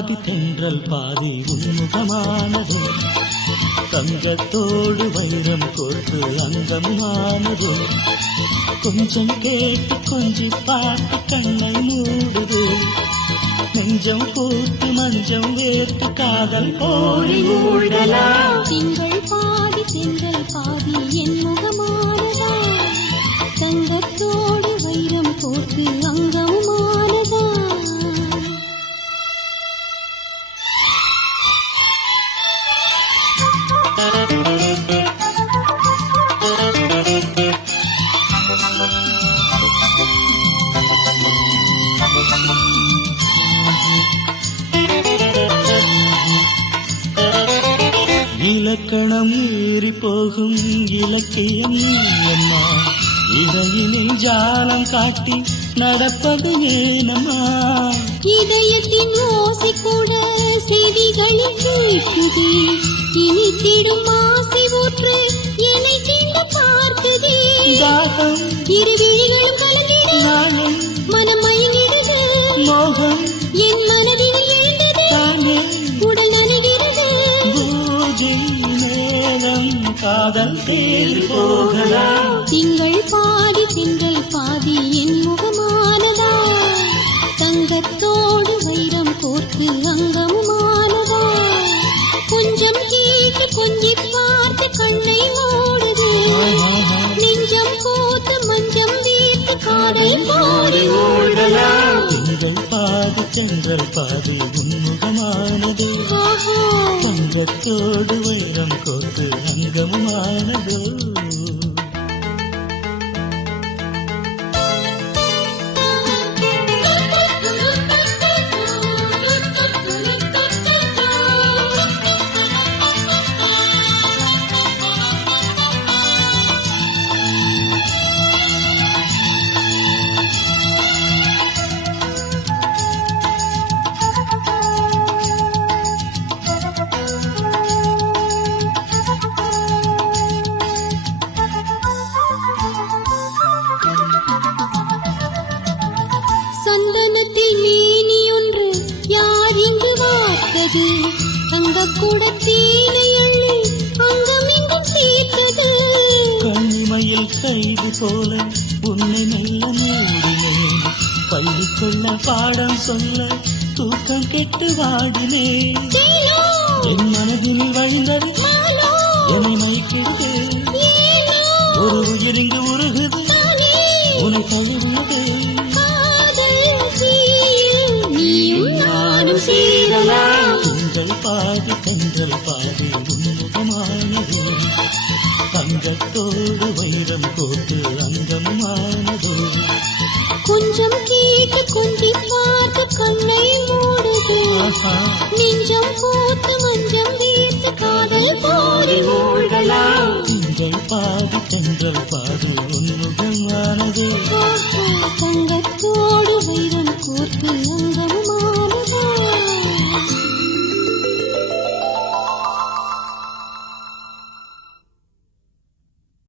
பாதி தென்றல் பாதி உன்முகமானது தங்கத்தோடு வைரம் கோர்த்து அங்கமானது கொஞ்சம் கேட்டு கொஞ்சி பார்த்து கண்ணை மூடுது நெஞ்சம் பூத்து மஞ்சம் வேர்த்து காதல் போரி மூடலாம் திங்கள் பாதி தென்றல் பாதி என் முகமானதா தங்கத்தோடு வைரம் கோர்த்து அங்கமானதா இலக்கணம் மீறி போகும் இலக்கியம் நீயம்மா இடையினில் ஜாலம் காட்டி நடப்பது ஏனம்மா இதயத்தின் ஓசை கூட செய்திகளில் கேட்குதே இனித்திடும் ஆசை ஊற்று என்னை தீண்ட பார்க்குதே தாகம் இரு விழிகளும் கலந்திட நாயம் மனம் மயங்கிடுது மோகம் என் மனதில் எழுந்தது தானே உடல் நனைகிறது பூஜை நேரம் காதல் தேடி போகலாம் திங்கள் பாதி தென்றல் பாதி என் முகமானதா தங்கத்தோடு வைரம் கோர்த்து அங்கமானதா கொஞ்சம் கேட்டு கொஞ்சி பார்த்து கண்ணை மூடுது நெஞ்சம் பூத்து மஞ்சம் வீர்த்து காதல் போரி மூடலாம் திங்கள் பாதி தென்றல் பாதி உன்முகமானது தங்கத்தோடு வைரம் கோர்த்து அங்கமானது சந்தனத்தில் மேனி ஒன்று யார் இங்கு வார்த்தது தங்க கூட தீனை அள்ளி அங்கம் இங்கும் சேர்த்தது கண்ணிமையில் கைது போல உன்னை மெல்ல மூடினேன் பள்ளி கொள்ள பாடம் சொல்ல தூக்கம் கெட்டு வாடினேன் தேனோ, என் மனதில் வழிந்தது மாலோ, என்னை மயக்கிடுது ஏனோ, ஒரு உயிரிங்கு உருகுது தானே, உன்னை தழுவியது காதல் தீயில் நீயும் நானும் சேரலாம் திங்கள் பாதி தென்றல் பாதி உன்முகமானது தங்கத்தோடு வைரம் கோர்த்து அங்கமானது கொஞ்சம் கேட்டு கொஞ்சி பார்த்து கண்ணை மூடுது நெஞ்சம் பூத்து மஞ்சம் வீர்த்து காதல் போரி மூடலாம் திங்கள் பாதி தென்றல் பாதி உன்முகமானது தங்கத்தோடு வைரம் கோர்த்து